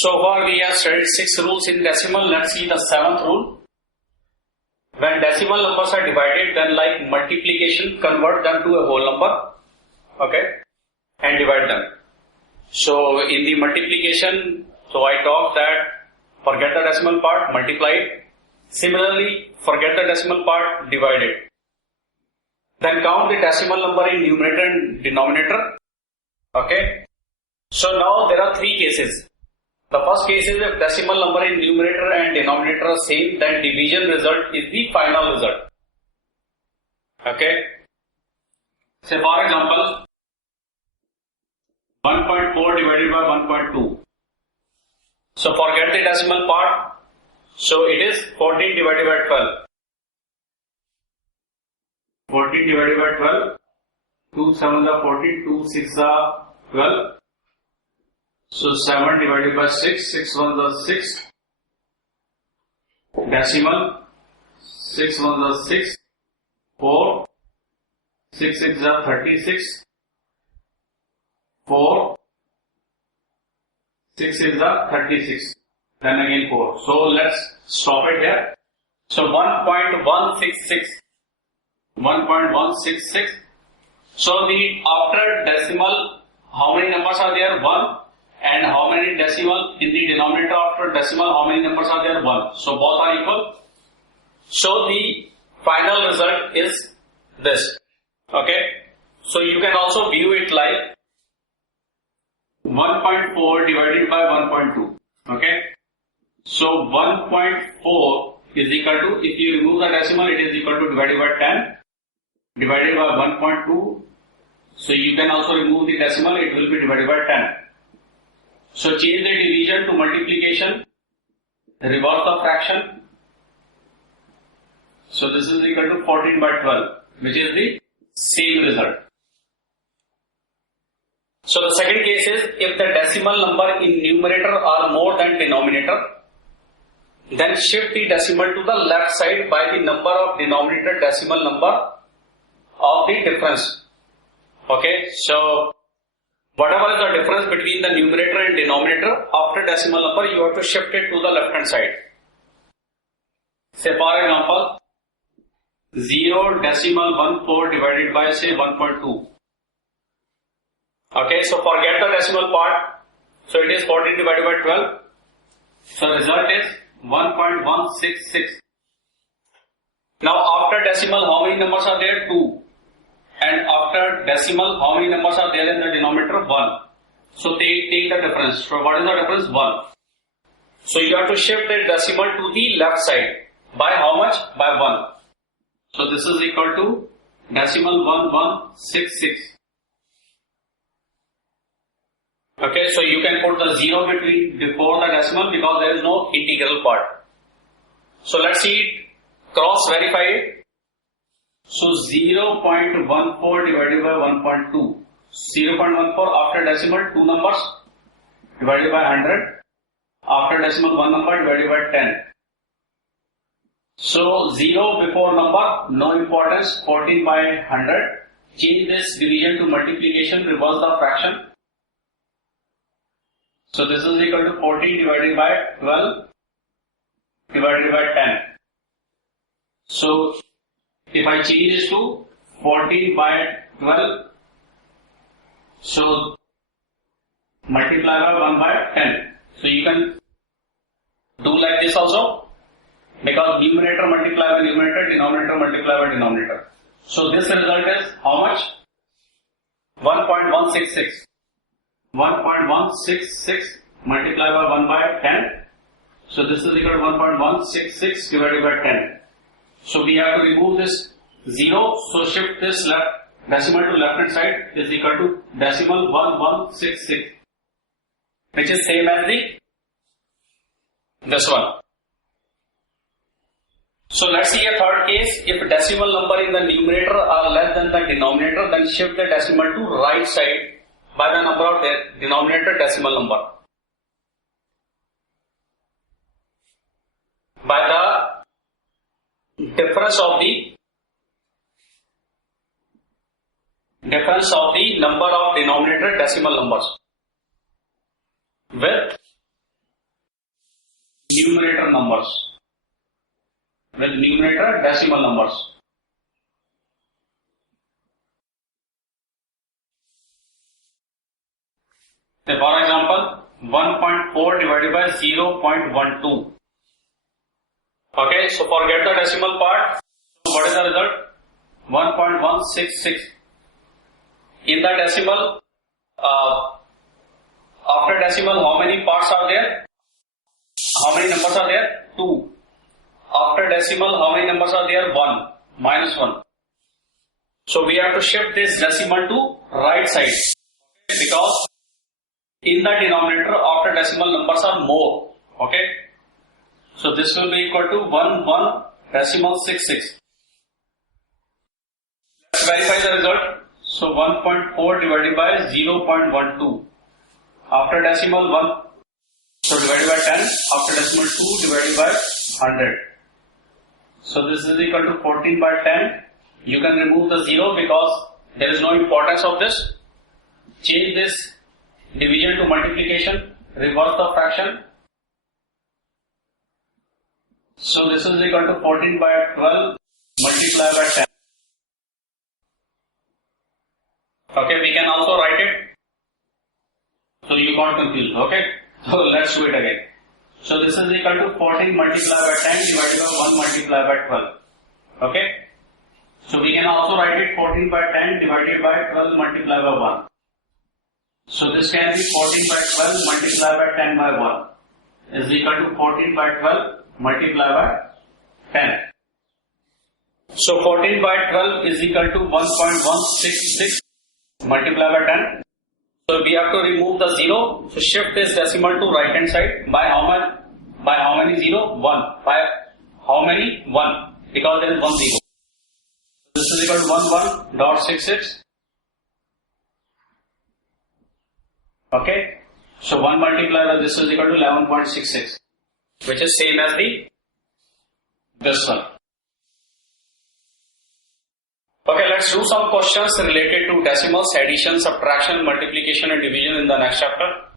So far we have studied 6 rules in decimal. Let's see the 7th rule. When decimal numbers are divided, then like multiplication, convert them to a whole number, okay, and divide them. So in the multiplication, so I talked that forget the decimal part, multiply it. Similarly, forget the decimal part, divide it. Then count the decimal number in numerator and denominator, okay. So now there are 3 cases. The first case is if decimal number in numerator and denominator are same, then division result is the final result. Okay. Say for example, 1.4 divided by 1.2. So forget the decimal part. So it is 14 divided by 12. 14 divided by 12. 2 7 are 14, 2 6 are 12. So 7 divided by 6, 6 1s are 6, decimal, 6 1s are 6, 4, 6 6 are 36, 4, 6 6 are 36, then again 4. So let's stop it here. So 1.166, 1.166. So the after decimal, how many numbers are there? 1. And how many decimal in the denominator after decimal, how many numbers are there? 1. So both are equal. So the final result is this. Okay. So you can also view it like 1.4 divided by 1.2. Okay. So 1.4 is equal to, if you remove the decimal, it is equal to divided by 10 divided by 1.2. So you can also remove the decimal, it will be divided by 10. So change the division to multiplication, reverse the fraction. So this is equal to 14 by 12, which is the same result. So the second case is if the decimal number in numerator are more than denominator, then shift the decimal to the left side by the number of denominator decimal number of the difference. Okay, so whatever is the difference between the numerator and denominator after decimal number, you have to shift it to the left hand side. Say for example, 0 decimal 14 divided by say 1.2. Okay, so forget the decimal part. So it is 14 divided by 12. So result is 1.166. Now after decimal, how many numbers are there? 2. And after decimal, how many numbers are there in the denominator? 1. So take the difference. So what is the difference? 1. So you have to shift the decimal to the left side. By how much? By 1. So this is equal to decimal 1166. Okay, so you can put the 0 before the decimal because there is no integral part. So let's see it, cross verify it. So 0.14 divided by 1.2. 0.14 after decimal 2 numbers divided by 100. After decimal 1 number divided by 10. So 0 before number, no importance, 14 by 100. Change this division to multiplication, reverse the fraction. So this is equal to 14 divided by 12 divided by 10. So if I change this to 14 by 12, so multiply by 1 by 10. So you can do like this also, because numerator multiply by numerator, denominator multiply by denominator. So this result is how much? 1.166. 1.166 multiplied by 1 by 10. So this is equal to 1.166 divided by 10. So we have to remove this 0. So shift this decimal to left hand side is equal to decimal 1166, which is same as this one. So let's see a third case. If decimal number in the numerator are less than the denominator, then shift the decimal to right side by the number of the denominator decimal number. By the difference of the number of denominator decimal numbers with numerator numbers. With numerator decimal numbers. So for example, 1.4 divided by 0.12. Okay, so forget the decimal part. So what is the result? 1.166. In the decimal, after decimal, how many parts are there? How many numbers are there? 2. After decimal, how many numbers are there? 1. Minus 1. So we have to shift this decimal to right side. Because in the denominator, after decimal numbers are more. Okay. So this will be equal to 11.66. Let's verify the result. So 1.4 divided by 0.12. After decimal 1, so divided by 10. After decimal 2 divided by 100. So this is equal to 14 by 10. You can remove the 0 because there is no importance of this. Change this division to multiplication. Reverse the fraction. So this is equal to 14 by 12 multiplied by 10. Okay, we can also write it. So you got confused. Okay, so let's do it again. So this is equal to 14 multiplied by 10 divided by 1 multiplied by 12. Okay, so we can also write it 14 by 10 divided by 12 multiplied by 1. So this can be 14 by 12 multiplied by 10 by 1 is equal to 14 by 12 multiplied by 10. So 14 by 12 is equal to 1.166 multiplied by 10. So we have to remove the 0. So shift this decimal to right hand side. By how much? By how many 0? 1. By how many? 1. Because there is 1 0. This is equal to 11.66. Okay. So 1 multiplied by this is equal to 11.66. Which is same as this one. Okay, let's do some questions related to decimals, addition, subtraction, multiplication and division in the next chapter.